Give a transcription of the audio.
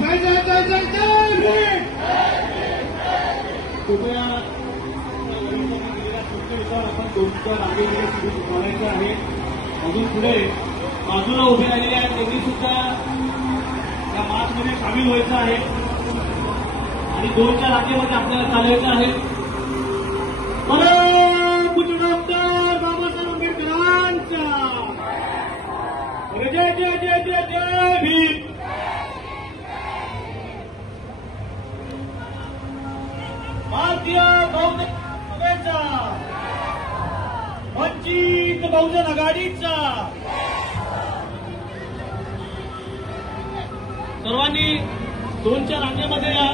जय जय जय जय जय भीम कृपया आपण दोनच्या आहे अजून पुढे बाजूला उभे राहिलेले आहेत. त्यांनी सुद्धा या मार्चमध्ये सामील व्हायचं आहे. आणि दोनच्या राखेमध्ये आपल्याला चालवायचं आहे. परम पूज्य बाबासाहेब आंबेडकरांच्या. जय जय जय जय जय भीम भारतीय बहुजन सभेचा वंचित बहुजन आघाडीचा. सर्वांनी दोनच्या रांगेमध्ये या